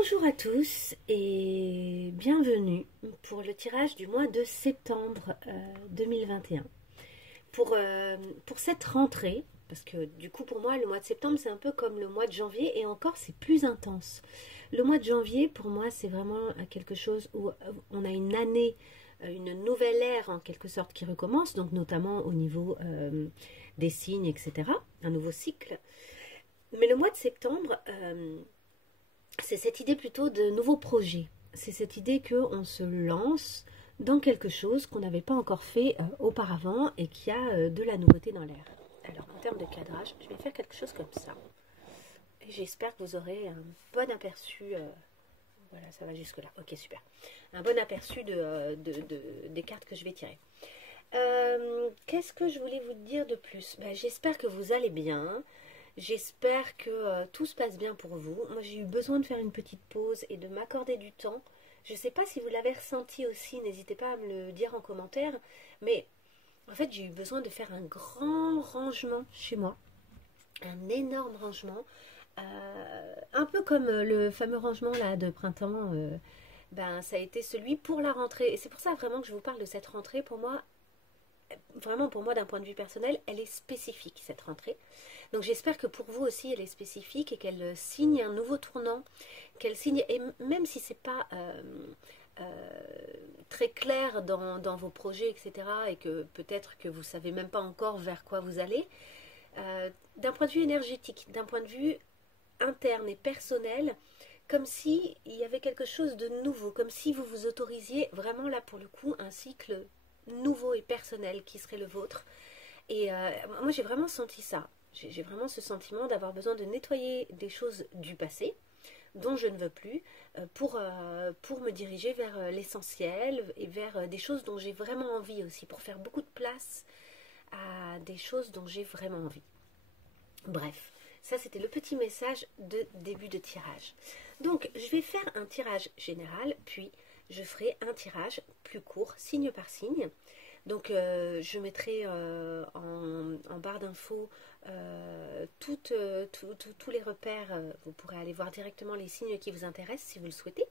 Bonjour à tous et bienvenue pour le tirage du mois de septembre 2021. Pour cette rentrée, parce que du coup pour moi le mois de septembre c'est un peu comme le mois de janvier et encore c'est plus intense. Le mois de janvier pour moi c'est vraiment quelque chose où on a une année, une nouvelle ère en quelque sorte qui recommence, donc notamment au niveau des signes, etc. Un nouveau cycle. Mais le mois de septembre... c'est cette idée plutôt de nouveaux projets. C'est cette idée qu'on se lance dans quelque chose qu'on n'avait pas encore fait auparavant et qui a de la nouveauté dans l'air. Alors, en termes de cadrage, je vais faire quelque chose comme ça. Et j'espère que vous aurez un bon aperçu. Voilà, ça va jusque-là. Ok, super. Un bon aperçu des cartes que je vais tirer. Qu'est-ce que je voulais vous dire de plus? J'espère que vous allez bien. J'espère que tout se passe bien pour vous. Moi, j'ai eu besoin de faire une petite pause et de m'accorder du temps. Je ne sais pas si vous l'avez ressenti aussi, n'hésitez pas à me le dire en commentaire. Mais en fait, j'ai eu besoin de faire un grand rangement chez moi. Un énorme rangement. Un peu comme le fameux rangement là de printemps. Ça a été celui pour la rentrée. Et c'est pour ça vraiment que je vous parle de cette rentrée. Pour moi, vraiment pour moi d'un point de vue personnel, elle est spécifique cette rentrée. Donc j'espère que pour vous aussi elle est spécifique et qu'elle signe un nouveau tournant, qu'elle signe, et même si c'est pas très clair dans vos projets, etc., et que peut-être que vous savez même pas encore vers quoi vous allez, d'un point de vue énergétique, d'un point de vue interne et personnel, comme si il y avait quelque chose de nouveau, comme si vous vous autorisiez vraiment là pour le coup un cycle nouveau et personnel qui serait le vôtre. Et moi j'ai vraiment senti ça. J'ai vraiment ce sentiment d'avoir besoin de nettoyer des choses du passé dont je ne veux plus pour me diriger vers l'essentiel et vers des choses dont j'ai vraiment envie aussi, pour faire beaucoup de place à des choses dont j'ai vraiment envie. Bref, ça c'était le petit message de début de tirage. Donc je vais faire un tirage général, puis je ferai un tirage plus court, signe par signe. Donc je mettrai en barre d'infos tous les repères. Vous pourrez aller voir directement les signes qui vous intéressent si vous le souhaitez.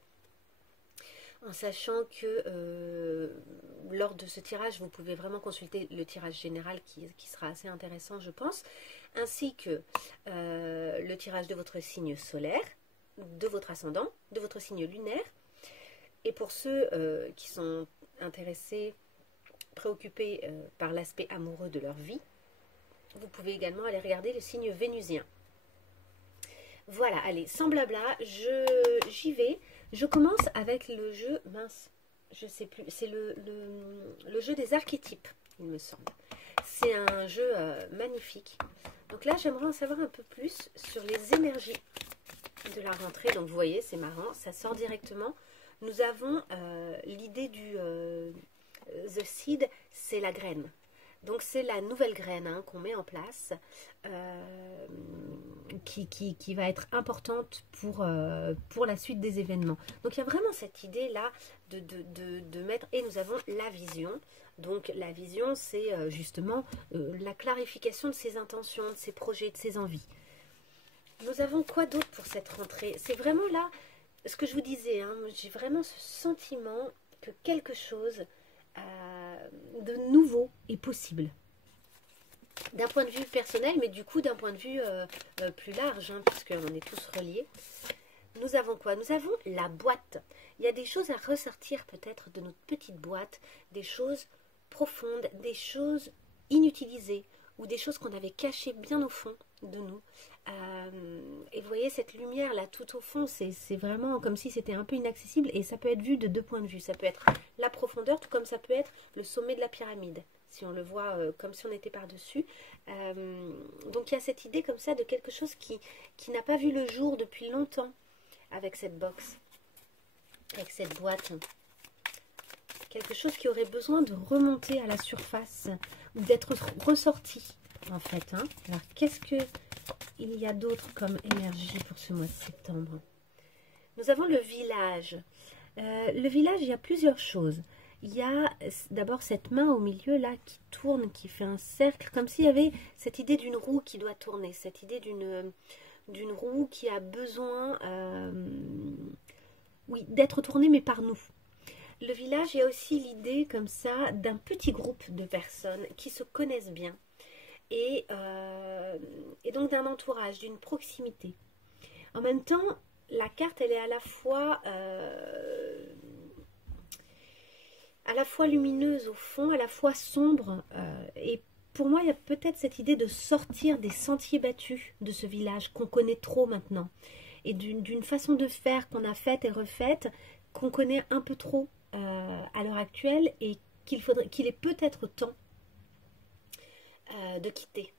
En sachant que lors de ce tirage, vous pouvez vraiment consulter le tirage général qui sera assez intéressant, je pense, ainsi que le tirage de votre signe solaire, de votre ascendant, de votre signe lunaire. Et pour ceux qui sont intéressés, préoccupés par l'aspect amoureux de leur vie, vous pouvez également aller regarder le signe vénusien. Voilà, allez, sans blabla, j'y vais. Je commence avec le jeu, mince, je sais plus, c'est le jeu des archétypes, il me semble. C'est un jeu magnifique. Donc là, j'aimerais en savoir un peu plus sur les énergies de la rentrée. Donc vous voyez, c'est marrant, ça sort directement. Nous avons l'idée du... The seed, c'est la graine. Donc c'est la nouvelle graine qu'on met en place qui va être importante pour la suite des événements. Donc il y a vraiment cette idée là de mettre, et nous avons la vision. Donc la vision c'est justement la clarification de ses intentions, de ses projets, de ses envies. Nous avons quoi d'autre pour cette rentrée? C'est vraiment là ce que je vous disais, j'ai vraiment ce sentiment que quelque chose de nouveau est possible. D'un point de vue personnel, mais du coup d'un point de vue plus large, puisqu'on est tous reliés. Nous avons quoi? Nous avons la boîte. Il y a des choses à ressortir peut-être de notre petite boîte, des choses profondes, des choses inutilisées, ou des choses qu'on avait cachées bien au fond de nous. Et vous voyez cette lumière là tout au fond, c'est vraiment comme si c'était un peu inaccessible, et ça peut être vu de deux points de vue. Ça peut être la profondeur, tout comme ça peut être le sommet de la pyramide, si on le voit comme si on était par-dessus. Donc il y a cette idée comme ça de quelque chose qui n'a pas vu le jour depuis longtemps avec cette box, avec cette boîte. Quelque chose qui aurait besoin de remonter à la surface ou d'être ressorti en fait. Alors qu'est-ce que il y a d'autre comme énergie pour ce mois de septembre? Nous avons le village. Le village, il y a plusieurs choses. Il y a d'abord cette main au milieu là qui tourne, qui fait un cercle, comme s'il y avait cette idée d'une roue qui doit tourner, cette idée d'une roue qui a besoin oui, d'être tourné, mais par nous. Le village, il y a aussi l'idée comme ça d'un petit groupe de personnes qui se connaissent bien et donc d'un entourage, d'une proximité. En même temps, la carte, elle est à la fois lumineuse au fond, à la fois sombre. Et pour moi, il y a peut-être cette idée de sortir des sentiers battus de ce village qu'on connaît trop maintenant. Et d'une façon de faire qu'on a faite et refaite, qu'on connaît un peu trop à l'heure actuelle et qu'il est peut-être temps de quitter.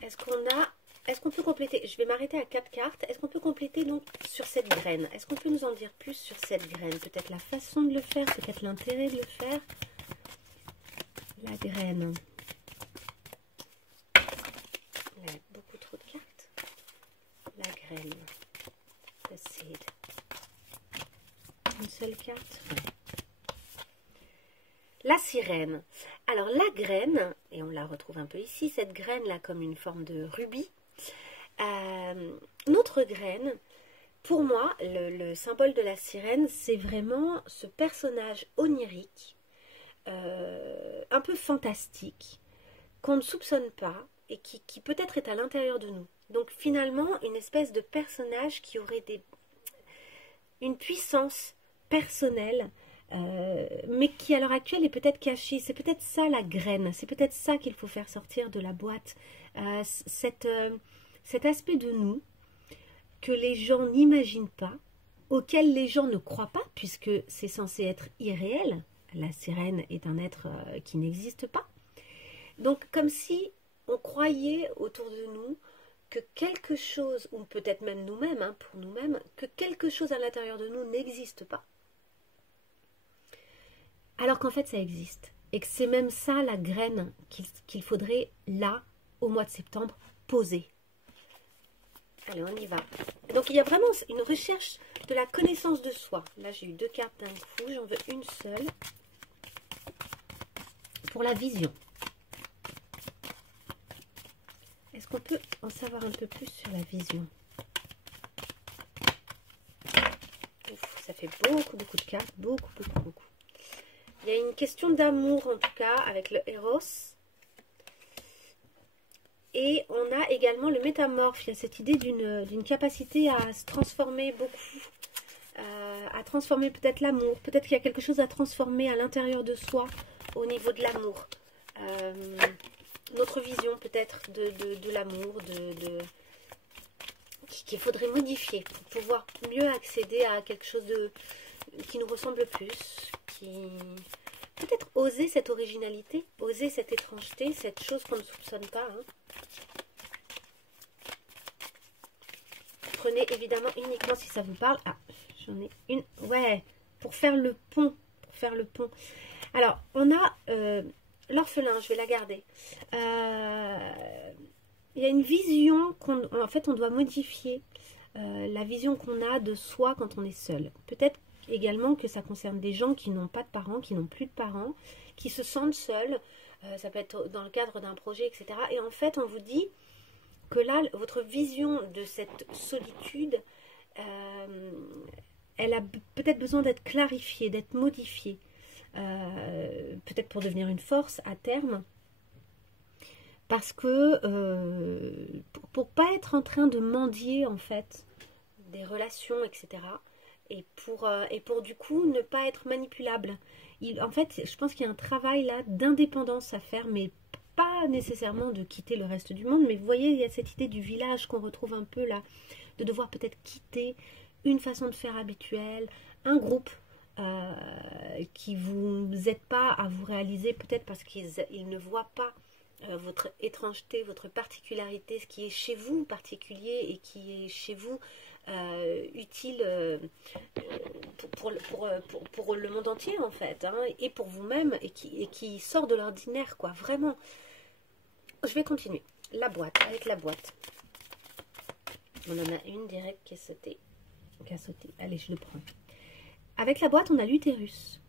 Est-ce qu'on peut compléter? Je vais m'arrêter à 4 cartes. Est-ce qu'on peut compléter donc sur cette graine? Est-ce qu'on peut nous en dire plus sur cette graine? Peut-être la façon de le faire, peut-être l'intérêt de le faire. La graine. Il y a beaucoup trop de cartes. La graine. The seed. Une seule carte. La sirène. Alors la graine, et on la retrouve un peu ici, cette graine là comme une forme de rubis. Notre graine, pour moi, le symbole de la sirène, c'est vraiment ce personnage onirique, un peu fantastique, qu'on ne soupçonne pas et qui peut-être est à l'intérieur de nous. Donc finalement, une espèce de personnage qui aurait une puissance personnelle, mais qui à l'heure actuelle est peut-être cachée. C'est peut-être ça la graine, c'est peut-être ça qu'il faut faire sortir de la boîte. Cet aspect de nous que les gens n'imaginent pas, auquel les gens ne croient pas, puisque c'est censé être irréel. La sirène est un être qui n'existe pas. Donc comme si on croyait autour de nous que quelque chose, ou peut-être même nous-mêmes, hein, pour nous-mêmes, que quelque chose à l'intérieur de nous n'existe pas. Alors qu'en fait ça existe. Et que c'est même ça la graine qu'il faudrait là, au mois de septembre, poser. Allez, on y va. Donc, il y a vraiment une recherche de la connaissance de soi. Là, j'ai eu 2 cartes d'un coup. J'en veux une seule. Pour la vision. Est-ce qu'on peut en savoir un peu plus sur la vision? Ouf, ça fait beaucoup de cartes. Beaucoup. Il y a une question d'amour, en tout cas, avec le Eros. Et on a également le métamorphe. Il y a cette idée d'une capacité à se transformer beaucoup, à transformer peut-être l'amour. Peut-être qu'il y a quelque chose à transformer à l'intérieur de soi au niveau de l'amour. Notre vision peut-être de l'amour, qu'il faudrait modifier pour pouvoir mieux accéder à quelque chose qui nous ressemble plus, peut-être oser cette originalité, oser cette étrangeté, cette chose qu'on ne soupçonne pas. Hein. Prenez évidemment uniquement si ça vous parle. Ah, j'en ai une. Ouais, pour faire le pont. Alors, on a l'orphelin, je vais la garder. Il y a une vision en fait, on doit modifier la vision qu'on a de soi quand on est seul. Peut-être également que ça concerne des gens qui n'ont pas de parents, qui n'ont plus de parents, qui se sentent seuls. Ça peut être dans le cadre d'un projet, etc. Et en fait, on vous dit que là, votre vision de cette solitude, elle a peut-être besoin d'être clarifiée, d'être modifiée. Peut-être pour devenir une force à terme. Parce que pour pas être en train de mendier, en fait, des relations, etc. Et pour du coup ne pas être manipulable. En fait, je pense qu'il y a un travail là d'indépendance à faire, mais pas nécessairement de quitter le reste du monde. Mais vous voyez, il y a cette idée du village qu'on retrouve un peu là, de devoir peut-être quitter une façon de faire habituelle, un groupe qui vous aide pas à vous réaliser, peut-être parce qu'ils ne voient pas votre étrangeté, votre particularité, ce qui est chez vous particulier et qui est chez vous utile pour le monde entier en fait, hein, et pour vous-même, et qui sort de l'ordinaire, quoi, vraiment. Je vais continuer. La boîte, avec la boîte. On en a une directe qui a sauté. Allez, je le prends. Avec la boîte, on a l'utérus.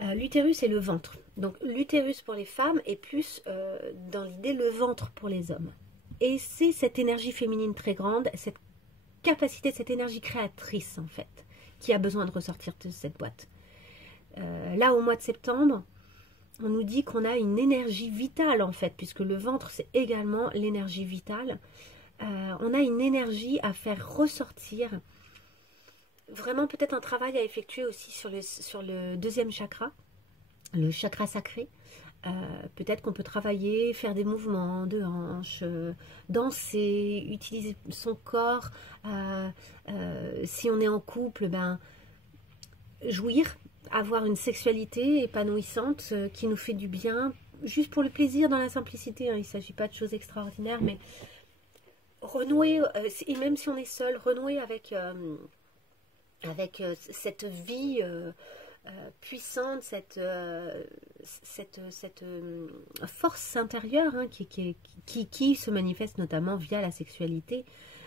L'utérus est le ventre. Donc l'utérus pour les femmes est plus dans l'idée le ventre pour les hommes. Et c'est cette énergie féminine très grande, cette capacité, cette énergie créatrice en fait, qui a besoin de ressortir de cette boîte. Là, au mois de septembre, on nous dit qu'on a une énergie vitale en fait, puisque le ventre c'est également l'énergie vitale. On a une énergie à faire ressortir. Vraiment peut-être un travail à effectuer aussi sur le deuxième chakra, le chakra sacré. Peut-être qu'on peut travailler, faire des mouvements de hanches, danser, utiliser son corps. Si on est en couple, ben, jouir, avoir une sexualité épanouissante qui nous fait du bien, juste pour le plaisir dans la simplicité. Hein. Il ne s'agit pas de choses extraordinaires, mais renouer, et même si on est seul, renouer avec cette vie puissante, cette force intérieure hein, qui se manifeste notamment via la sexualité.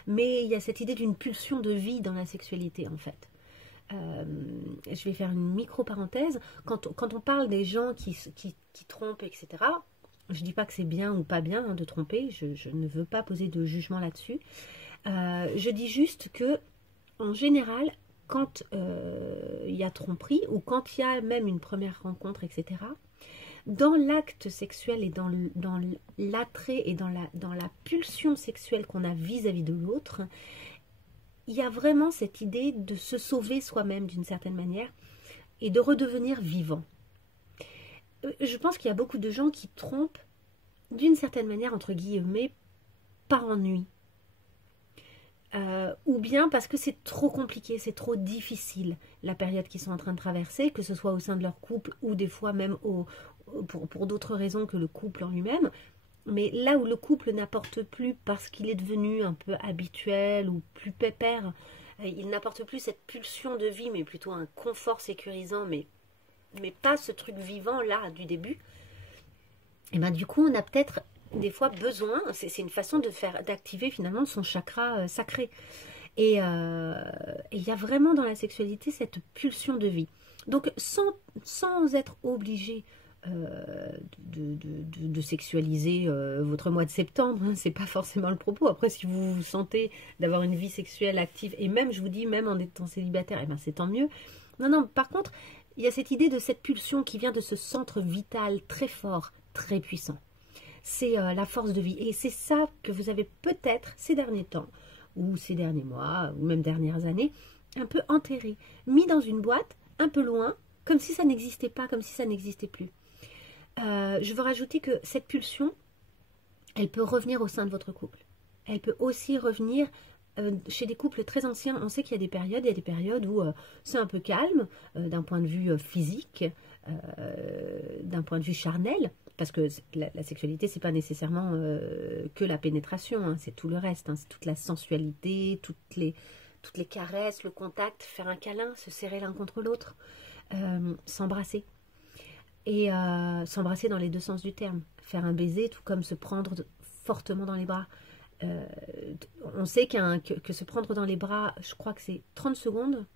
Mais il y a cette idée d'une pulsion de vie dans la sexualité en fait. Je vais faire une micro-parenthèse. Quand on parle des gens qui trompent, etc., je ne dis pas que c'est bien ou pas bien hein, de tromper, je ne veux pas poser de jugement là-dessus. Je dis juste que, en général, quand il y a tromperie ou quand il y a même une première rencontre, etc., dans l'acte sexuel et dans l'attrait et dans la pulsion sexuelle qu'on a vis-à-vis de l'autre, il y a vraiment cette idée de se sauver soi-même d'une certaine manière et de redevenir vivant. Je pense qu'il y a beaucoup de gens qui trompent d'une certaine manière, entre guillemets, par ennui. Ou bien parce que c'est trop compliqué, c'est trop difficile la période qu'ils sont en train de traverser, que ce soit au sein de leur couple ou des fois même pour d'autres raisons que le couple en lui-même. Mais là où le couple n'apporte plus parce qu'il est devenu un peu habituel ou plus pépère, il n'apporte plus cette pulsion de vie, mais plutôt un confort sécurisant, mais pas ce truc vivant là du début. Et ben du coup, on a peut-être des fois besoin, c'est une façon d'activer finalement son chakra sacré. Et il y a vraiment dans la sexualité cette pulsion de vie. Donc sans être obligé de sexualiser votre mois de septembre, hein, c'est pas forcément le propos. Après, si vous vous sentez d'avoir une vie sexuelle active, et même, je vous dis, même en étant célibataire, eh ben, c'est tant mieux. Non, par contre, il y a cette idée de cette pulsion qui vient de ce centre vital très fort, très puissant. C'est la force de vie. Et c'est ça que vous avez peut-être ces derniers temps, ou ces derniers mois, ou même dernières années, un peu enterré, mis dans une boîte, un peu loin, comme si ça n'existait pas, comme si ça n'existait plus. Je veux rajouter que cette pulsion, elle peut revenir au sein de votre couple. Elle peut aussi revenir chez des couples très anciens. On sait qu'il y a des périodes où c'est un peu calme d'un point de vue physique, d'un point de vue charnel, parce que la sexualité, c'est pas nécessairement que la pénétration, hein, c'est tout le reste, hein, c'est toute la sensualité, toutes les caresses, le contact, faire un câlin, se serrer l'un contre l'autre, s'embrasser. Et s'embrasser dans les deux sens du terme, faire un baiser, tout comme se prendre fortement dans les bras. On sait que se prendre dans les bras, je crois que c'est 30 secondes,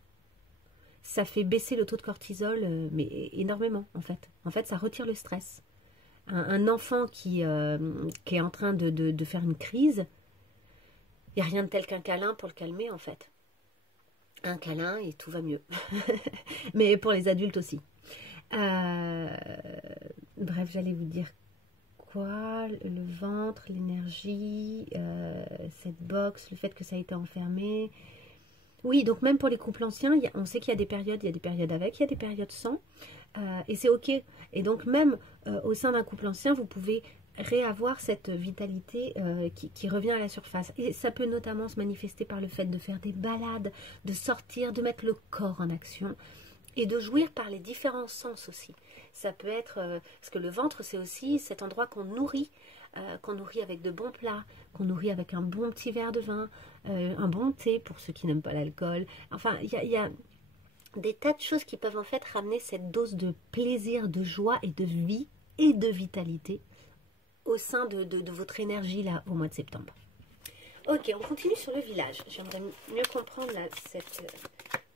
ça fait baisser le taux de cortisol, mais énormément en fait. En fait, ça retire le stress. Un enfant qui est en train de faire une crise, il n'y a rien de tel qu'un câlin pour le calmer en fait. Un câlin et tout va mieux. Mais pour les adultes aussi. Bref, j'allais vous dire quoi, le ventre, l'énergie, cette box, le fait que ça a été enfermé. Oui, donc même pour les couples anciens, on sait qu'il y a des périodes avec, il y a des périodes sans, et c'est ok. Et donc même au sein d'un couple ancien, vous pouvez réavoir cette vitalité qui revient à la surface. Et ça peut notamment se manifester par le fait de faire des balades, de sortir, de mettre le corps en action. Et de jouir par les différents sens aussi. Ça peut être, parce que le ventre, c'est aussi cet endroit qu'on nourrit avec de bons plats, qu'on nourrit avec un bon petit verre de vin, un bon thé pour ceux qui n'aiment pas l'alcool. Enfin, il y a des tas de choses qui peuvent en fait ramener cette dose de plaisir, de joie et de vie et de vitalité au sein de votre énergie là au mois de septembre. Ok, on continue sur le village. J'aimerais mieux comprendre là, cette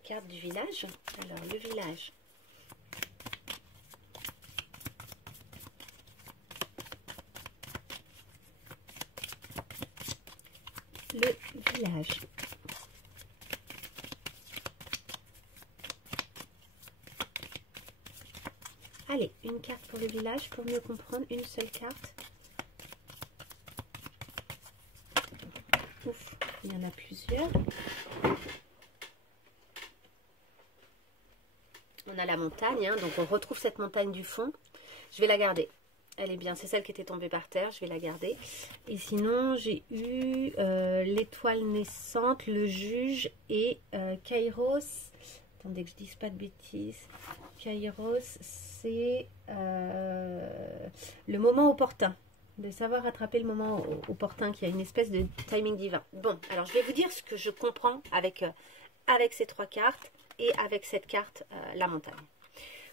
carte du village. Alors, le village. Le village. Allez, une carte pour le village, pour mieux comprendre, une seule carte. Ouf, il y en a plusieurs. On a la montagne, hein, donc on retrouve cette montagne du fond. Je vais la garder. Elle est bien, c'est celle qui était tombée par terre, je vais la garder. Et sinon, j'ai eu l'étoile naissante, le juge et Kairos. Attendez que je dise pas de bêtises. Kairos, c'est le moment opportun. De savoir rattraper le moment opportun, qui a une espèce de timing divin. Bon, alors je vais vous dire ce que je comprends avec ces 3 cartes et avec cette carte, la montagne.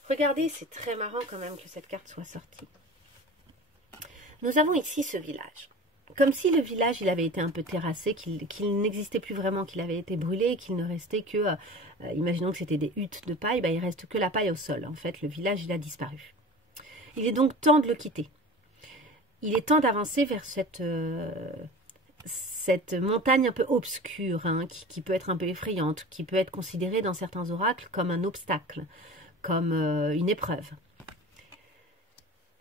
Regardez, c'est très marrant quand même que cette carte soit sortie. Nous avons ici ce village. Comme si le village, il avait été un peu terrassé, qu'il n'existait plus vraiment, qu'il avait été brûlé, qu'il ne restait que, imaginons que c'était des huttes de paille, il ne reste que la paille au sol. En fait, le village, il a disparu. Il est donc temps de le quitter. Il est temps d'avancer vers cette montagne un peu obscure, hein, qui peut être un peu effrayante, qui peut être considérée dans certains oracles comme un obstacle, comme une épreuve.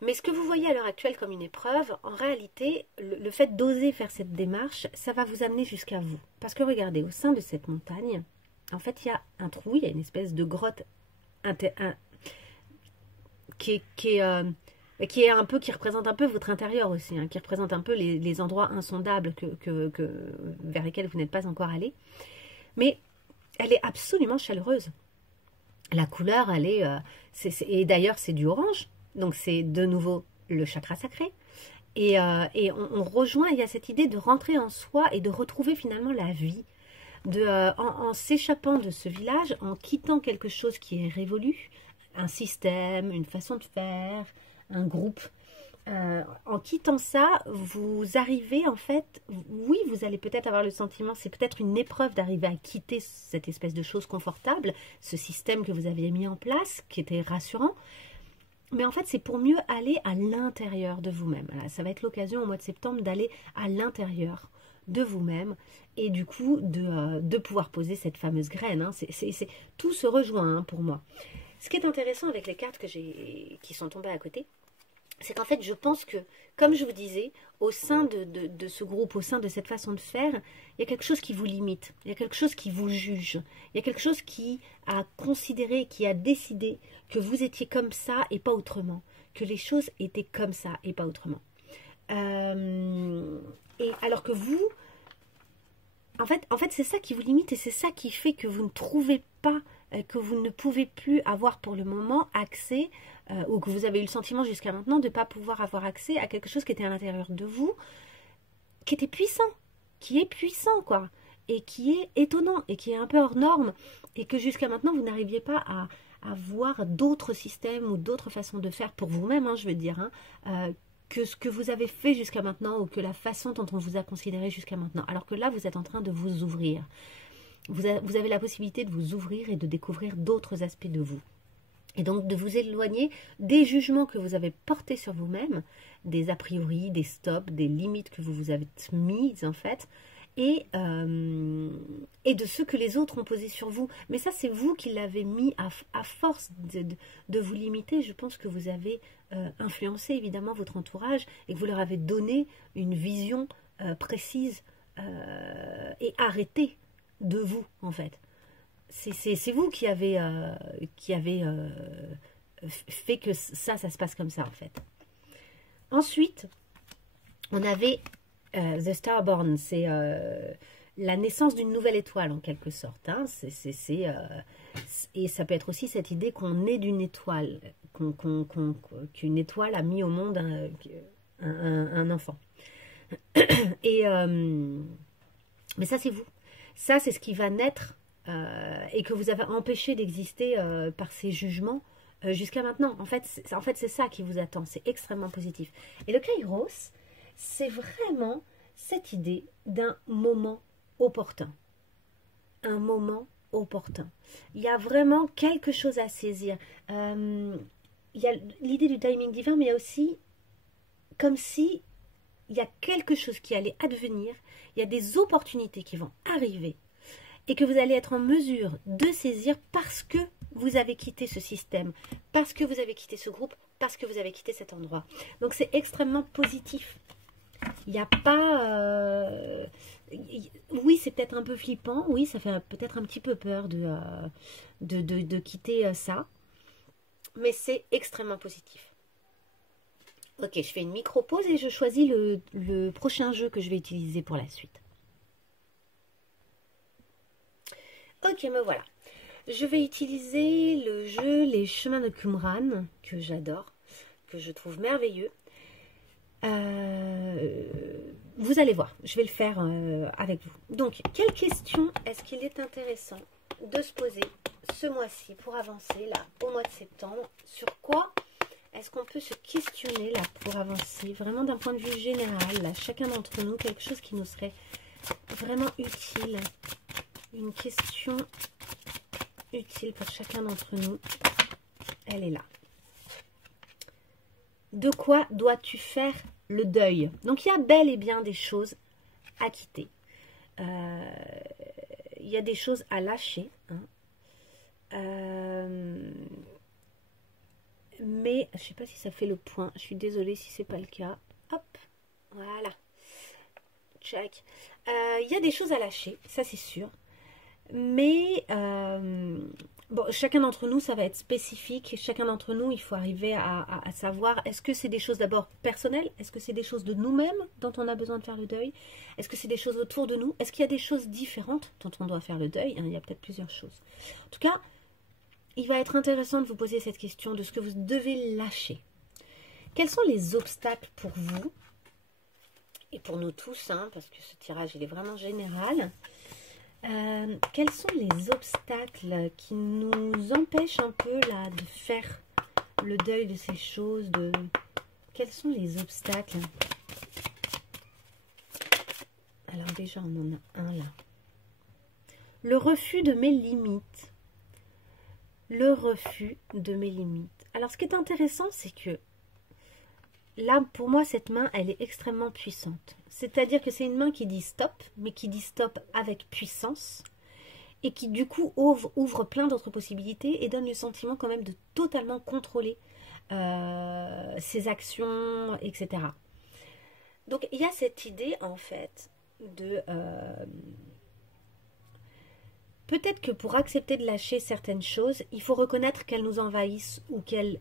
Mais ce que vous voyez à l'heure actuelle comme une épreuve, en réalité, le fait d'oser faire cette démarche, ça va vous amener jusqu'à vous. Parce que regardez, au sein de cette montagne, en fait, il y a un trou, il y a une espèce de grotte qui représente un peu votre intérieur aussi, hein, qui représente un peu les endroits insondables vers lesquels vous n'êtes pas encore allé. Mais elle est absolument chaleureuse. La couleur, elle est... et d'ailleurs, c'est du orange. Donc, c'est de nouveau le chakra sacré. Et on rejoint, il y a cette idée de rentrer en soi et de retrouver finalement la vie. En s'échappant de ce village, en quittant quelque chose qui est révolu, un système, une façon de faire, un groupe. En quittant ça, vous arrivez en fait, oui, vous allez peut-être avoir le sentiment, c'est peut-être une épreuve d'arriver à quitter cette espèce de chose confortable, ce système que vous aviez mis en place, qui était rassurant. Mais en fait, c'est pour mieux aller à l'intérieur de vous-même. Ça va être l'occasion au mois de septembre d'aller à l'intérieur de vous-même et du coup de pouvoir poser cette fameuse graine. Hein. Tout se rejoint, hein, pour moi. Ce qui est intéressant avec les cartes qui sont tombées à côté, c'est qu'en fait, je pense que, comme je vous disais, au sein de ce groupe, au sein de cette façon de faire, il y a quelque chose qui vous limite, il y a quelque chose qui vous juge, il y a quelque chose qui a considéré, qui a décidé que vous étiez comme ça et pas autrement, que les choses étaient comme ça et pas autrement. Et alors que vous, en fait c'est ça qui vous limite et c'est ça qui fait que vous ne trouvez pas, que vous ne pouvez plus avoir pour le moment accès, ou que vous avez eu le sentiment jusqu'à maintenant de ne pas pouvoir avoir accès à quelque chose qui était à l'intérieur de vous, qui était puissant, qui est puissant, quoi, et qui est étonnant, et qui est un peu hors norme, et que jusqu'à maintenant, vous n'arriviez pas à voir d'autres systèmes ou d'autres façons de faire pour vous-même, hein, je veux dire, hein, que ce que vous avez fait jusqu'à maintenant, ou que la façon dont on vous a considéré jusqu'à maintenant. Alors que là, vous êtes en train de vous ouvrir. Vous avez la possibilité de vous ouvrir et de découvrir d'autres aspects de vous. Et donc de vous éloigner des jugements que vous avez portés sur vous-même, des a priori, des stops, des limites que vous vous avez mises en fait, et de ceux que les autres ont posés sur vous. Mais ça, c'est vous qui l'avez mis à force de vous limiter. Je pense que vous avez influencé évidemment votre entourage et que vous leur avez donné une vision précise et arrêtée de vous en fait. C'est vous qui avez fait que ça se passe comme ça en fait. Ensuite, on avait The Starborn, c'est la naissance d'une nouvelle étoile en quelque sorte. Hein. Et ça peut être aussi cette idée qu'on est d'une étoile, qu'une étoile a mis au monde un enfant. Mais ça c'est vous. Ça c'est ce qui va naître. Et que vous avez empêché d'exister par ces jugements jusqu'à maintenant. En fait, c'est ça qui vous attend. C'est extrêmement positif. Et le Kairos, c'est vraiment cette idée d'un moment opportun. Un moment opportun. Il y a vraiment quelque chose à saisir. Il y a l'idée du timing divin, mais il y a aussi comme si il y a quelque chose qui allait advenir. Il y a des opportunités qui vont arriver. et que vous allez être en mesure de saisir parce que vous avez quitté ce système, parce que vous avez quitté ce groupe, parce que vous avez quitté cet endroit. Donc c'est extrêmement positif. Il n'y a pas... oui, c'est peut-être un peu flippant, oui, ça fait peut-être un petit peu peur de quitter ça, mais c'est extrêmement positif. Ok, je fais une micro-pause et je choisis le prochain jeu que je vais utiliser pour la suite. Ok, me voilà. Je vais utiliser le jeu Les Chemins de Qumran, que j'adore, que je trouve merveilleux. Vous allez voir, je vais le faire avec vous. Donc, quelle question est-ce qu'il est intéressant de se poser ce mois-ci pour avancer, là, au mois de septembre? Sur quoi est-ce qu'on peut se questionner, là, pour avancer, vraiment d'un point de vue général, là, chacun d'entre nous, quelque chose qui nous serait vraiment utile? Une question utile pour chacun d'entre nous. Elle est là. De quoi dois-tu faire le deuil? Donc, il y a bel et bien des choses à quitter. Il y a des choses à lâcher. Hein. Mais, je ne sais pas si ça fait le point. Je suis désolée si ce n'est pas le cas. Hop, voilà. Check. Il y a des choses à lâcher, ça c'est sûr. Mais bon, chacun d'entre nous, ça va être spécifique. Chacun d'entre nous, il faut arriver à savoir, est-ce que c'est des choses d'abord personnelles? Est-ce que c'est des choses de nous-mêmes dont on a besoin de faire le deuil? Est-ce que c'est des choses autour de nous? Est-ce qu'il y a des choses différentes dont on doit faire le deuil? Il y a peut-être plusieurs choses. En tout cas, il va être intéressant de vous poser cette question de ce que vous devez lâcher. Quels sont les obstacles pour vous? Et pour nous tous, hein, parce que ce tirage, il est vraiment général. Quels sont les obstacles qui nous empêchent un peu là de faire le deuil de ces choses? Quels sont les obstacles? Alors déjà, on en a un là. Le refus de mes limites. Le refus de mes limites. Alors, ce qui est intéressant, c'est que là, pour moi, cette main, elle est extrêmement puissante. C'est-à-dire que c'est une main qui dit stop, mais qui dit stop avec puissance, et qui, du coup, ouvre plein d'autres possibilités et donne le sentiment quand même de totalement contrôler ses actions, etc. Donc, il y a cette idée, en fait, de... peut-être que pour accepter de lâcher certaines choses, il faut reconnaître qu'elles nous envahissent ou qu'elles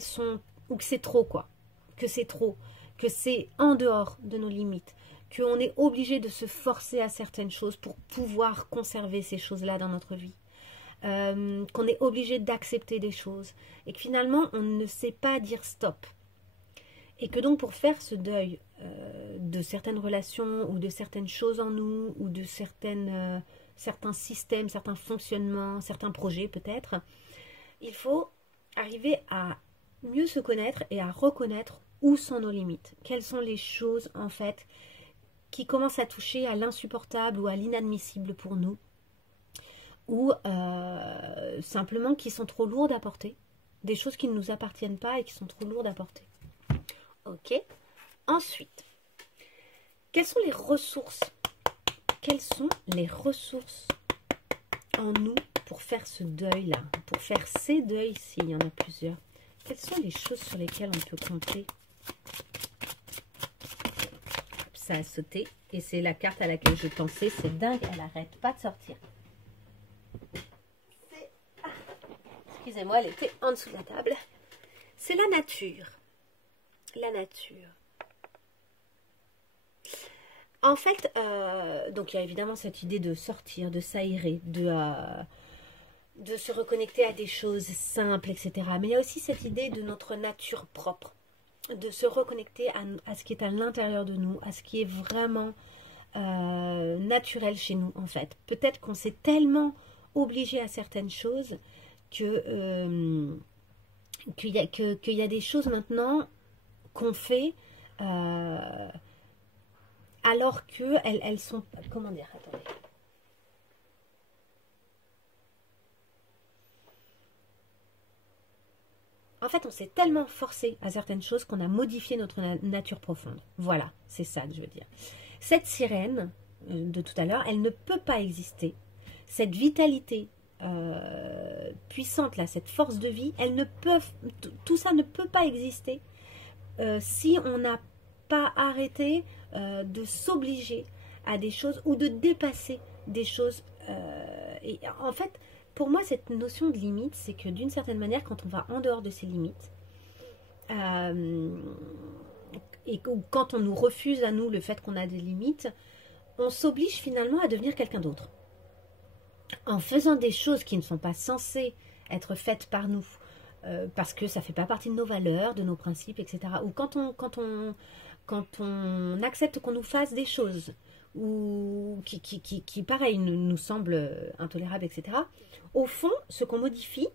sont... ou que c'est trop, quoi. Que c'est trop, que c'est en dehors de nos limites, qu'on est obligé de se forcer à certaines choses pour pouvoir conserver ces choses-là dans notre vie, qu'on est obligé d'accepter des choses, et que finalement, on ne sait pas dire stop. Et que donc, pour faire ce deuil de certaines relations, ou de certaines choses en nous, ou de certains systèmes, certains fonctionnements, certains projets peut-être, il faut arriver à mieux se connaître et à reconnaître où sont nos limites. Quelles sont les choses, en fait, qui commencent à toucher à l'insupportable ou à l'inadmissible pour nous, ou simplement qui sont trop lourdes à porter, des choses qui ne nous appartiennent pas et qui sont trop lourdes à porter. Ok. Ensuite, quelles sont les ressources? Quelles sont les ressources en nous pour faire ce deuil-là, pour faire ces deuils s'il y en a plusieurs? Quelles sont les choses sur lesquelles on peut compter? Ça a sauté et c'est la carte à laquelle je pensais. C'est dingue, elle n'arrête pas de sortir. Excusez-moi, elle était en dessous de la table. C'est la nature. La nature. En fait, donc il y a évidemment cette idée de sortir, de s'aérer, de se reconnecter à des choses simples, etc. Mais il y a aussi cette idée de notre nature propre, de se reconnecter à ce qui est à l'intérieur de nous, à ce qui est vraiment naturel chez nous, en fait. Peut-être qu'on s'est tellement obligé à certaines choses qu'il y a des choses maintenant qu'on fait alors qu'elles sont... Comment dire? Attendez. En fait, on s'est tellement forcé à certaines choses qu'on a modifié notre nature profonde. Voilà, c'est ça que je veux dire. Cette sirène, de tout à l'heure, elle ne peut pas exister. Cette vitalité puissante, là, cette force de vie, tout ça ne peut pas exister si on n'a pas arrêté de s'obliger à des choses ou de dépasser des choses. Et en fait, pour moi, cette notion de limite, c'est que d'une certaine manière, quand on va en dehors de ces limites, et quand on nous refuse à nous le fait qu'on a des limites, on s'oblige finalement à devenir quelqu'un d'autre. En faisant des choses qui ne sont pas censées être faites par nous, parce que ça ne fait pas partie de nos valeurs, de nos principes, etc. Ou quand on accepte qu'on nous fasse des choses ou qui pareil, nous semblent intolérables, etc. Au fond, ce qu'on modifie,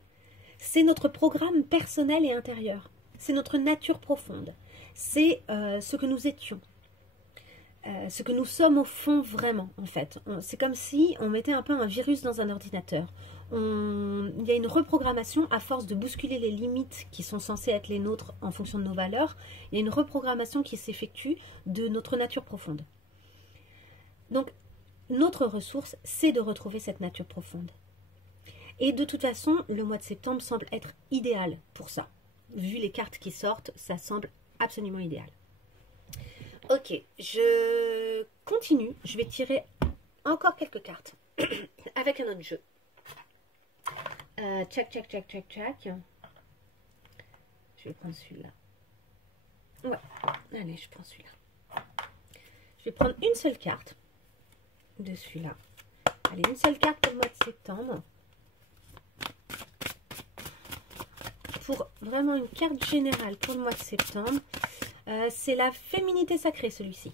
c'est notre programme personnel et intérieur. C'est notre nature profonde. C'est ce que nous étions. Ce que nous sommes au fond vraiment, en fait. C'est comme si on mettait un peu un virus dans un ordinateur. Il y a une reprogrammation à force de bousculer les limites qui sont censées être les nôtres en fonction de nos valeurs. Il y a une reprogrammation qui s'effectue de notre nature profonde. Donc, notre ressource, c'est de retrouver cette nature profonde. Et de toute façon, le mois de septembre semble être idéal pour ça. Vu les cartes qui sortent, ça semble absolument idéal. Ok, je continue. Je vais tirer encore quelques cartes avec un autre jeu. Tchac. Je vais prendre celui-là. Ouais, allez, je prends celui-là. Je vais prendre une seule carte de celui-là. Allez, une seule carte pour le mois de septembre. Pour vraiment une carte générale pour le mois de septembre. C'est la féminité sacrée, celui-ci.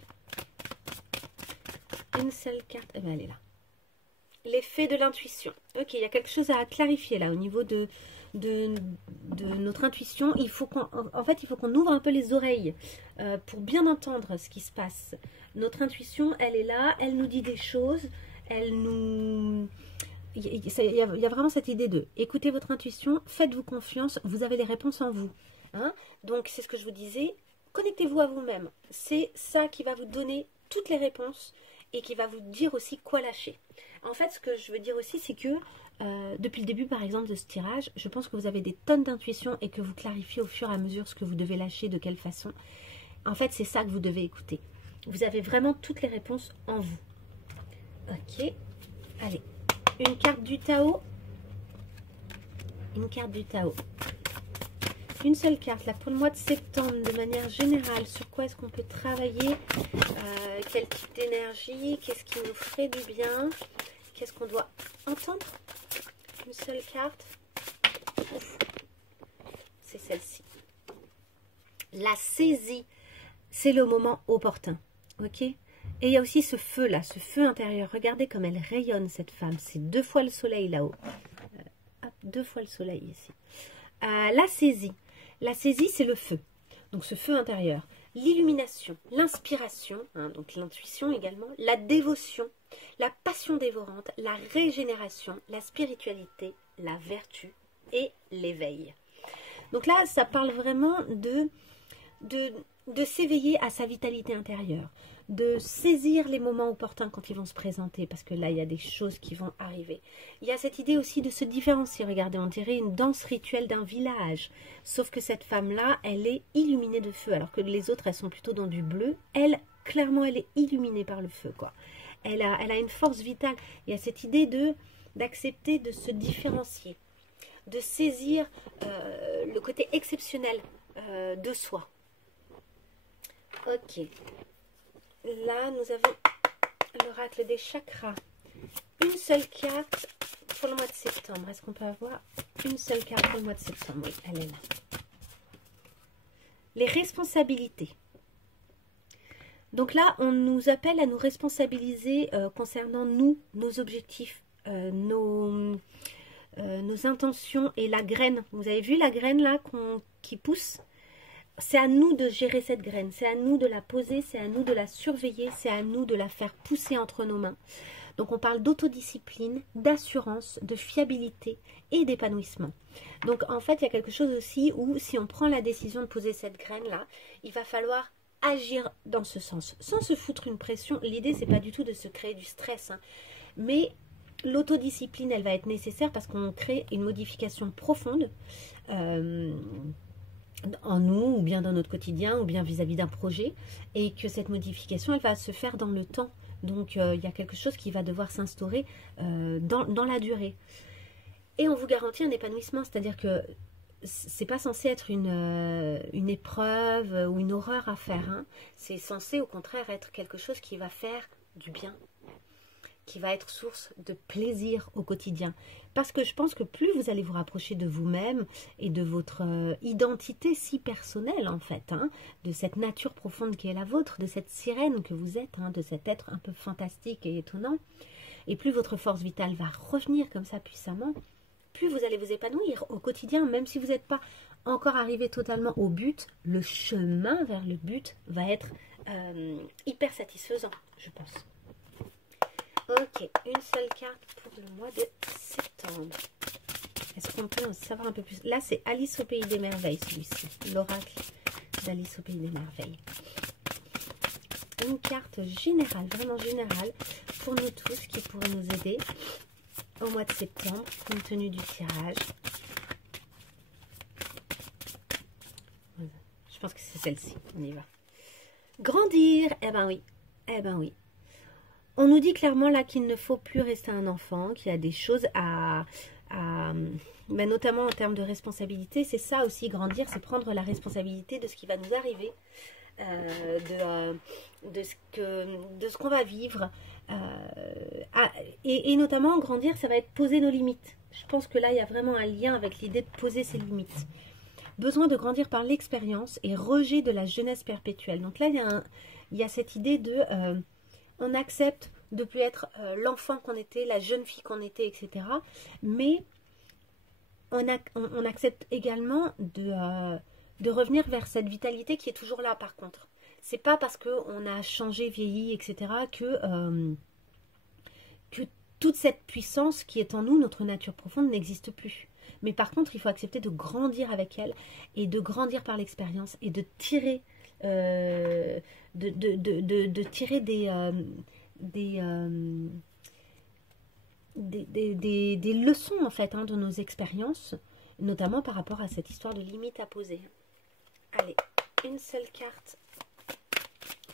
Une seule carte. Eh bien, elle est là. L'effet de l'intuition. Ok, il y a quelque chose à clarifier là au niveau de notre intuition. Il faut qu'on ouvre un peu les oreilles pour bien entendre ce qui se passe. Notre intuition, elle est là, elle nous dit des choses, il y a vraiment cette idée de écoutez votre intuition, faites-vous confiance, vous avez les réponses en vous. Hein? Donc, c'est ce que je vous disais, connectez-vous à vous-même. C'est ça qui va vous donner toutes les réponses et qui va vous dire aussi quoi lâcher. En fait, ce que je veux dire aussi, c'est que depuis le début, par exemple, de ce tirage, je pense que vous avez des tonnes d'intuition et que vous clarifiez au fur et à mesure ce que vous devez lâcher, de quelle façon. En fait, c'est ça que vous devez écouter. Vous avez vraiment toutes les réponses en vous. Ok. Allez. Une carte du Tao. Une carte du Tao. Une seule carte, là, pour le mois de septembre, de manière générale. Sur quoi est-ce qu'on peut travailler? Quel type d'énergie? Qu'est-ce qui nous ferait du bien? Qu'est-ce qu'on doit entendre? Une seule carte. C'est celle-ci. La saisie, c'est le moment opportun. Ok? Et il y a aussi ce feu là, ce feu intérieur. Regardez comme elle rayonne, cette femme. C'est 2 fois le soleil là-haut. 2 fois le soleil ici. La saisie. La saisie, c'est le feu. Donc ce feu intérieur. L'illumination, l'inspiration, hein, donc l'intuition également, la dévotion, la passion dévorante, la régénération, la spiritualité, la vertu et l'éveil. Donc là, ça parle vraiment de s'éveiller à sa vitalité intérieure, de saisir les moments opportuns quand ils vont se présenter, parce que là, il y a des choses qui vont arriver. Il y a cette idée aussi de se différencier. Regardez, on dirait une danse rituelle d'un village, sauf que cette femme-là, elle est illuminée de feu, alors que les autres, elles sont plutôt dans du bleu. Elle, clairement, elle est illuminée par le feu, quoi. Elle a une force vitale. Il y a cette idée d'accepter de se différencier, de saisir le côté exceptionnel de soi. Ok. Là, nous avons l'oracle des chakras. Une seule carte pour le mois de septembre. Est-ce qu'on peut avoir une seule carte pour le mois de septembre? Oui, elle est là. Les responsabilités. Donc là, on nous appelle à nous responsabiliser concernant nous, nos objectifs, nos intentions et la graine. Vous avez vu la graine là qui pousse? C'est à nous de gérer cette graine, c'est à nous de la poser, c'est à nous de la surveiller, c'est à nous de la faire pousser entre nos mains. Donc on parle d'autodiscipline, d'assurance, de fiabilité et d'épanouissement. Donc en fait, il y a quelque chose aussi où si on prend la décision de poser cette graine-là, il va falloir agir dans ce sens, sans se foutre une pression. L'idée, c'est pas du tout de se créer du stress, hein, mais l'autodiscipline, elle va être nécessaire parce qu'on crée une modification profonde en nous, ou bien dans notre quotidien, ou bien vis-à-vis d'un projet, et que cette modification, elle va se faire dans le temps. Donc, il y a quelque chose qui va devoir s'instaurer dans la durée. Et on vous garantit un épanouissement, c'est-à-dire que c'est pas censé être une épreuve ou une horreur à faire, hein. C'est censé au contraire être quelque chose qui va faire du bien, qui va être source de plaisir au quotidien. Parce que je pense que plus vous allez vous rapprocher de vous-même et de votre identité si personnelle en fait, hein, de cette nature profonde qui est la vôtre, de cette sirène que vous êtes, hein, de cet être un peu fantastique et étonnant, et plus votre force vitale va revenir comme ça puissamment, plus vous allez vous épanouir au quotidien, même si vous n'êtes pas encore arrivé totalement au but, le chemin vers le but va être hyper satisfaisant, je pense. Ok, une seule carte pour le mois de septembre. Est-ce qu'on peut en savoir un peu plus? Là, c'est Alice au Pays des Merveilles, celui-ci. L'oracle d'Alice au Pays des Merveilles. Une carte générale, vraiment générale, pour nous tous, qui pourrait nous aider au mois de septembre, compte tenu du tirage. Je pense que c'est celle-ci. On y va. Grandir. Eh ben oui. Eh ben oui. On nous dit clairement là qu'il ne faut plus rester un enfant, qu'il y a des choses ben notamment en termes de responsabilité. C'est ça aussi, grandir, c'est prendre la responsabilité de ce qui va nous arriver, de ce qu'on va vivre. Et notamment, grandir, ça va être poser nos limites. Je pense que là, il y a vraiment un lien avec l'idée de poser ses limites. Besoin de grandir par l'expérience et rejet de la jeunesse perpétuelle. Donc là, il y a cette idée de... on accepte de ne plus être l'enfant qu'on était, la jeune fille qu'on était, etc. Mais on accepte également de revenir vers cette vitalité qui est toujours là par contre. C'est pas parce qu'on a changé, vieilli, etc. que toute cette puissance qui est en nous, notre nature profonde, n'existe plus. Mais par contre, il faut accepter de grandir avec elle et de grandir par l'expérience et de tirer... de tirer des leçons en fait, hein, de nos expériences, notamment par rapport à cette histoire de limite à poser. Allez, une seule carte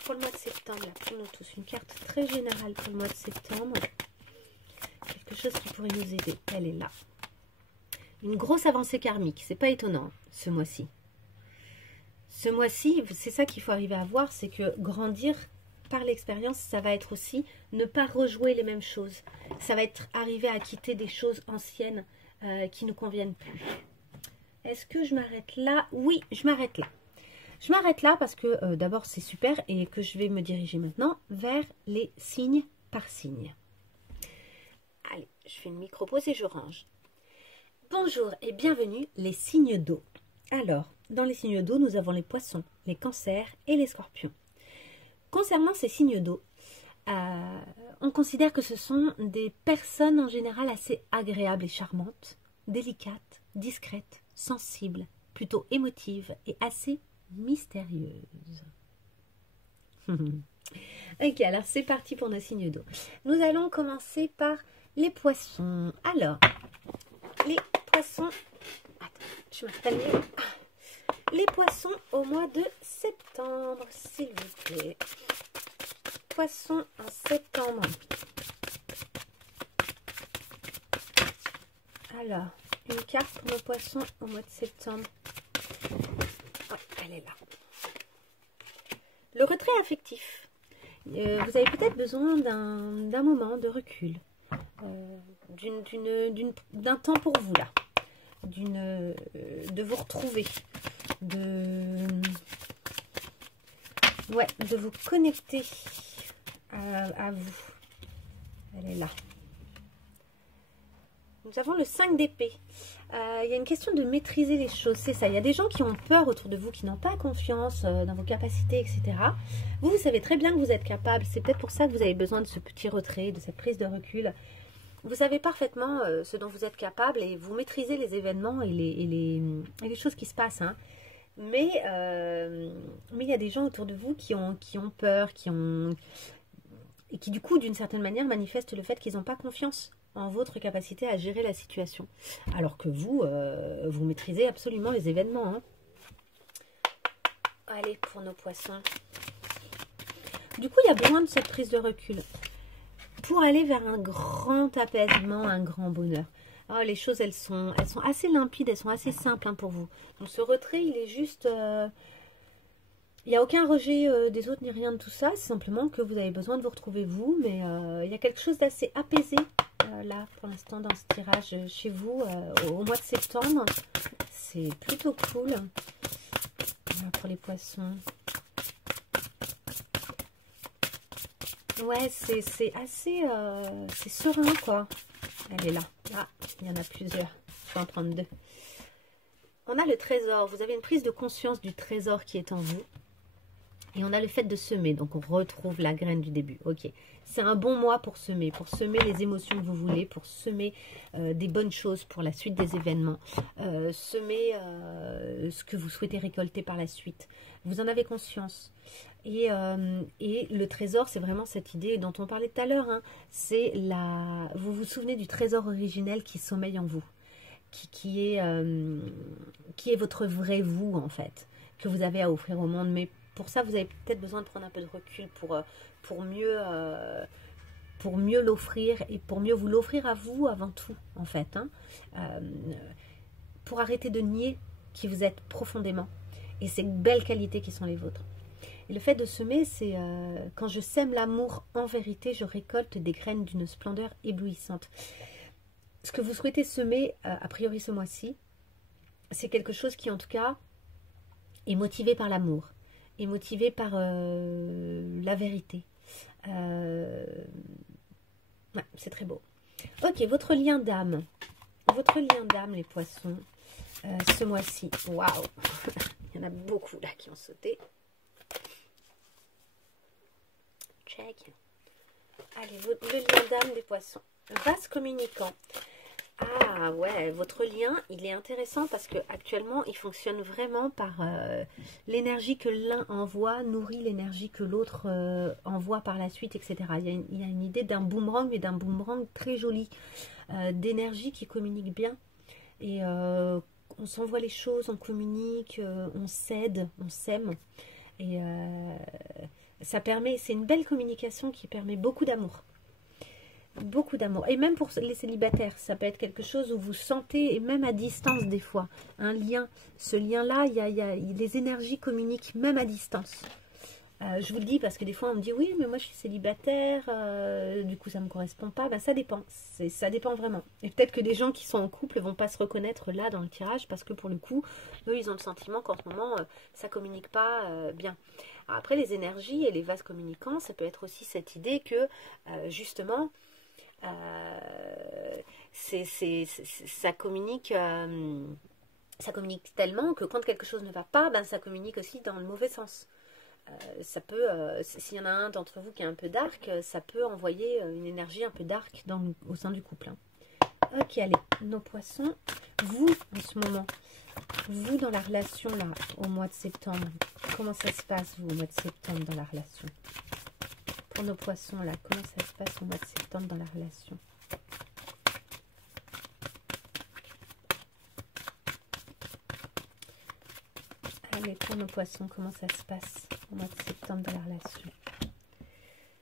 pour le mois de septembre, là, pour nous tous, une carte très générale pour le mois de septembre, quelque chose qui pourrait nous aider. Elle est là, une grosse avancée karmique, c'est pas étonnant ce mois-ci. Ce mois-ci, c'est ça qu'il faut arriver à voir, c'est que grandir par l'expérience, ça va être aussi ne pas rejouer les mêmes choses. Ça va être arriver à quitter des choses anciennes qui ne nous conviennent plus. Est-ce que je m'arrête là? Oui, je m'arrête là. Je m'arrête là parce que d'abord c'est super et que je vais me diriger maintenant vers les signes par signe. Allez, je fais une micro-pause et je range. Bonjour et bienvenue les signes d'eau. Alors, dans les signes d'eau, nous avons les poissons, les cancers et les scorpions. Concernant ces signes d'eau, on considère que ce sont des personnes en général assez agréables et charmantes, délicates, discrètes, sensibles, plutôt émotives et assez mystérieuses. Ok, alors c'est parti pour nos signes d'eau. Nous allons commencer par les poissons. Alors, les poissons... Attends, je m'installe mieux. Les poissons au mois de septembre, s'il vous plaît. Poissons en septembre. Alors, une carte pour nos poissons au mois de septembre. Ouais, elle est là. Le retrait affectif. Vous avez peut-être besoin d'un moment de recul, d'un temps pour vous là, de vous retrouver. De vous connecter à vous. Elle est là. Nous avons le 5 d'épée. Il y a une question de maîtriser les choses, c'est ça. Il y a des gens qui ont peur autour de vous, qui n'ont pas confiance dans vos capacités, etc. Vous savez très bien que vous êtes capable. C'est peut-être pour ça que vous avez besoin de ce petit retrait, de cette prise de recul. Vous savez parfaitement ce dont vous êtes capable et vous maîtrisez les événements et les choses qui se passent, hein. Mais il y a des gens autour de vous qui ont peur, et qui du coup, d'une certaine manière, manifestent le fait qu'ils n'ont pas confiance en votre capacité à gérer la situation. Alors que vous, vous maîtrisez absolument les événements. Hein. Allez, pour nos poissons. Du coup, il y a besoin de cette prise de recul pour aller vers un grand apaisement, un grand bonheur. Oh, les choses, elles sont assez limpides, elles sont assez simples hein, pour vous. Donc ce retrait, il est juste... il n'y a aucun rejet des autres ni rien de tout ça. C'est simplement que vous avez besoin de vous retrouver vous. Mais il y a quelque chose d'assez apaisé là, pour l'instant, dans ce tirage chez vous au mois de septembre. C'est plutôt cool. Voilà, pour les poissons. Ouais, c'est assez... c'est serein, quoi. Elle est là. Ah, il y en a plusieurs. Je vais en prendre deux. On a le trésor. Vous avez une prise de conscience du trésor qui est en vous. Et on a le fait de semer. Donc, on retrouve la graine du début. Ok. C'est un bon mois pour semer les émotions que vous voulez, pour semer des bonnes choses pour la suite des événements, semer ce que vous souhaitez récolter par la suite. Vous en avez conscience. Et le trésor, c'est vraiment cette idée dont on parlait tout à l'heure. Hein, c'est vous vous souvenez du trésor originel qui sommeille en vous, qui est votre vrai vous, en fait, que vous avez à offrir au monde. Mais pour ça, vous avez peut-être besoin de prendre un peu de recul pour mieux l'offrir et pour mieux vous l'offrir à vous avant tout, en fait. Hein, pour arrêter de nier qui vous êtes profondément et ces belles qualités qui sont les vôtres. Et le fait de semer, c'est quand je sème l'amour en vérité, je récolte des graines d'une splendeur éblouissante. Ce que vous souhaitez semer, a priori ce mois-ci, c'est quelque chose qui en tout cas est motivé par l'amour, est motivé par la vérité. Ouais, c'est très beau. Ok, votre lien d'âme. Votre lien d'âme, les poissons, ce mois-ci. Waouh. Il y en a beaucoup là qui ont sauté. Check. Allez, le lien d'âme des poissons. Vase communicant. Ah ouais, votre lien, il est intéressant parce que actuellement, il fonctionne vraiment par l'énergie que l'un envoie, nourrit l'énergie que l'autre envoie par la suite, etc. Il y a une idée d'un boomerang, mais d'un boomerang très joli, d'énergie qui communique bien. Et on s'envoie les choses, on communique, on s'aide, on s'aime. Et ça permet, c'est une belle communication qui permet beaucoup d'amour. Beaucoup d'amour. Et même pour les célibataires, ça peut être quelque chose où vous sentez, et même à distance des fois, un lien. Ce lien-là, les énergies communiquent même à distance. Je vous le dis parce que des fois on me dit oui, mais moi je suis célibataire, du coup ça ne me correspond pas. Ben, ça dépend. Ça dépend vraiment. Et peut-être que des gens qui sont en couple ne vont pas se reconnaître là dans le tirage parce que pour le coup, eux ils ont le sentiment qu'en ce moment ça ne communique pas bien. Alors, après les énergies et les vases communicants, ça peut être aussi cette idée que justement ça communique tellement que quand quelque chose ne va pas, ben, ça communique aussi dans le mauvais sens. Ça peut, s'il y en a un d'entre vous qui est un peu dark, ça peut envoyer une énergie un peu dark au sein du couple. Hein. Ok, allez, nos poissons, vous en ce moment, vous dans la relation là, au mois de septembre, comment ça se passe vous au mois de septembre dans la relation? Pour nos poissons là, comment ça se passe au mois de septembre dans la relation? Allez, pour nos poissons, comment ça se passe au mois de septembre dans la relation?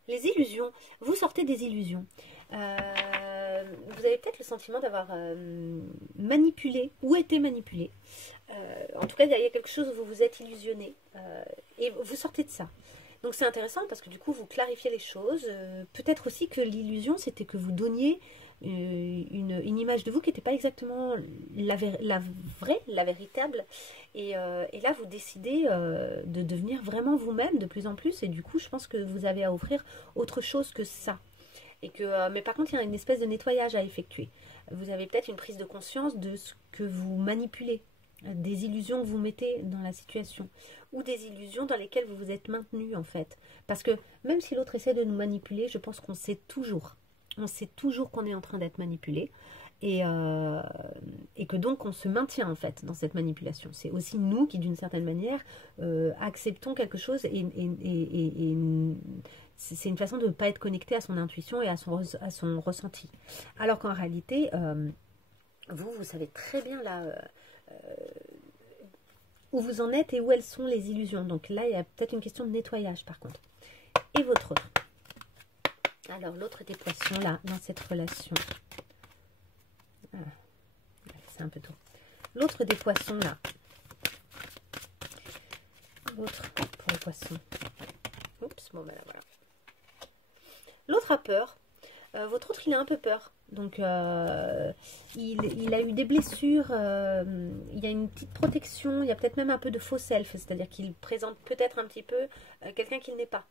Les illusions. Vous sortez des illusions. Vous avez peut-être le sentiment d'avoir manipulé ou été manipulé. En tout cas, il y a quelque chose où vous vous êtes illusionné. Et vous sortez de ça. Donc c'est intéressant parce que du coup, vous clarifiez les choses. Peut-être aussi que l'illusion, c'était que vous donniez une image de vous qui n'était pas exactement la vraie, la véritable. Et là, vous décidez de devenir vraiment vous-même de plus en plus. Et du coup, je pense que vous avez à offrir autre chose que ça. Mais par contre, il y a une espèce de nettoyage à effectuer. Vous avez peut-être une prise de conscience de ce que vous manipulez, des illusions que vous mettez dans la situation, ou des illusions dans lesquelles vous vous êtes maintenu en fait. Parce que même si l'autre essaie de nous manipuler, je pense qu'on sait toujours On sait toujours qu'on est en train d'être manipulé. Et que donc on se maintient en fait dans cette manipulation. C'est aussi nous qui d'une certaine manière acceptons quelque chose et c'est une façon de ne pas être connecté à son intuition et à son ressenti. Alors qu'en réalité, vous savez très bien là où vous en êtes et où elles sont les illusions. Donc là, il y a peut-être une question de nettoyage par contre. Et votre autre. Alors l'autre des poissons là, dans cette relation. C'est un peu tôt. L'autre des poissons là. L'autre pour les poissons. Oups, bon ben là voilà. L'autre a peur. Votre autre il a un peu peur. Donc il a eu des blessures. Il y a une petite protection. Il y a peut-être même un peu de faux self. C'est-à-dire qu'il présente peut-être un petit peu quelqu'un qu'il n'est pas.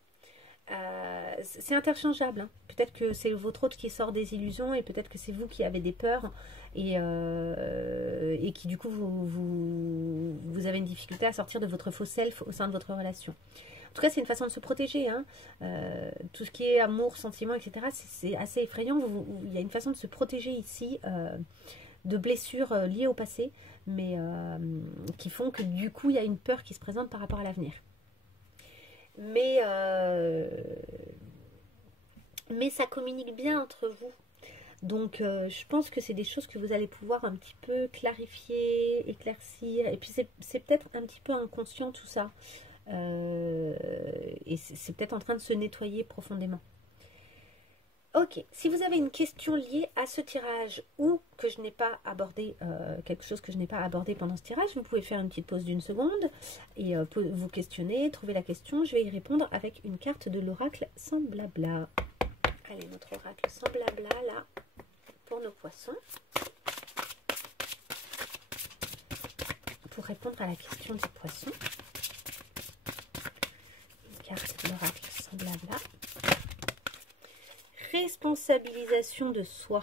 C'est interchangeable. Hein. Peut-être que c'est votre autre qui sort des illusions et peut-être que c'est vous qui avez des peurs et qui du coup vous avez une difficulté à sortir de votre faux self au sein de votre relation. En tout cas, c'est une façon de se protéger. Hein. Tout ce qui est amour, sentiment, etc., c'est assez effrayant. Il y a une façon de se protéger ici de blessures liées au passé, mais qui font que du coup, il y a une peur qui se présente par rapport à l'avenir. Mais ça communique bien entre vous. Donc je pense que c'est des choses que vous allez pouvoir un petit peu clarifier, éclaircir. Et puis c'est peut-être un petit peu inconscient tout ça. Et c'est peut-être en train de se nettoyer profondément. Ok, si vous avez une question liée à ce tirage ou que je n'ai pas abordé, quelque chose que je n'ai pas abordé pendant ce tirage, vous pouvez faire une petite pause d'1 seconde et vous questionner, trouver la question. Je vais y répondre avec une carte de l'oracle sans blabla. Allez, notre oracle sans blabla là, pour nos poissons. Pour répondre à la question des poissons. Une carte de l'oracle sans blabla. Responsabilisation de soi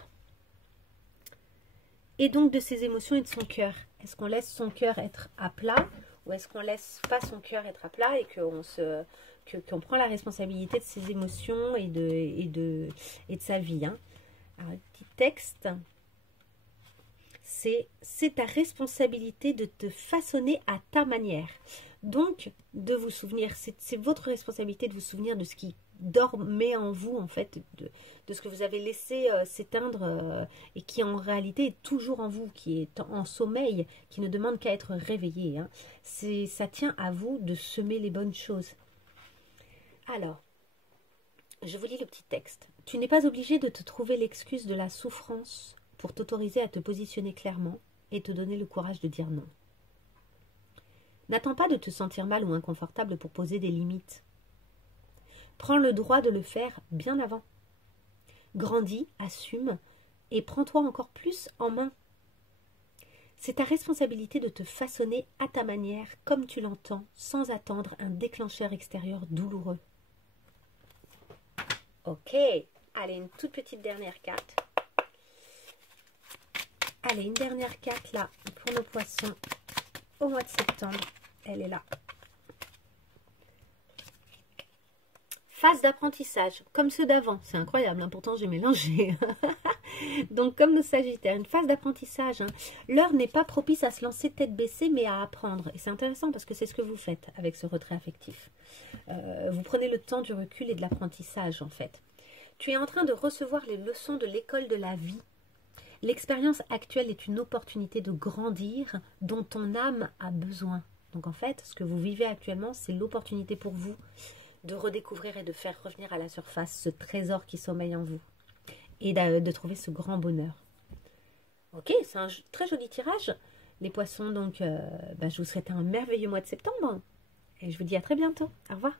et donc de ses émotions et de son cœur. Est-ce qu'on laisse son cœur être à plat ou est-ce qu'on laisse pas son cœur être à plat et qu'on prend la responsabilité de ses émotions et de sa vie, hein. Alors, le petit texte, c'est ta responsabilité de te façonner à ta manière. Donc, de vous souvenir, c'est votre responsabilité de vous souvenir de ce qui dormait en vous, en fait, de ce que vous avez laissé s'éteindre et qui en réalité est toujours en vous, qui est en sommeil, qui ne demande qu'à être réveillé. Hein. Ça tient à vous de semer les bonnes choses. Alors, je vous lis le petit texte. Tu n'es pas obligé de te trouver l'excuse de la souffrance pour t'autoriser à te positionner clairement et te donner le courage de dire non. N'attends pas de te sentir mal ou inconfortable pour poser des limites. Prends le droit de le faire bien avant. Grandis, assume et prends-toi encore plus en main. C'est ta responsabilité de te façonner à ta manière, comme tu l'entends, sans attendre un déclencheur extérieur douloureux. Ok, allez, une toute petite dernière carte. Allez, une dernière carte là pour nos poissons au mois de septembre. Elle est là. Phase d'apprentissage, comme ceux d'avant. C'est incroyable, hein, pourtant j'ai mélangé. Donc comme nos Sagittaires, une phase d'apprentissage. Hein. L'heure n'est pas propice à se lancer tête baissée, mais à apprendre. Et c'est intéressant parce que c'est ce que vous faites avec ce retrait affectif. Vous prenez le temps du recul et de l'apprentissage en fait. Tu es en train de recevoir les leçons de l'école de la vie. L'expérience actuelle est une opportunité de grandir dont ton âme a besoin. Donc en fait, ce que vous vivez actuellement, c'est l'opportunité pour vous de redécouvrir et de faire revenir à la surface ce trésor qui sommeille en vous. Et de trouver ce grand bonheur. Ok, c'est un très joli tirage. Les poissons, donc, je vous souhaite un merveilleux mois de septembre. Et je vous dis à très bientôt. Au revoir.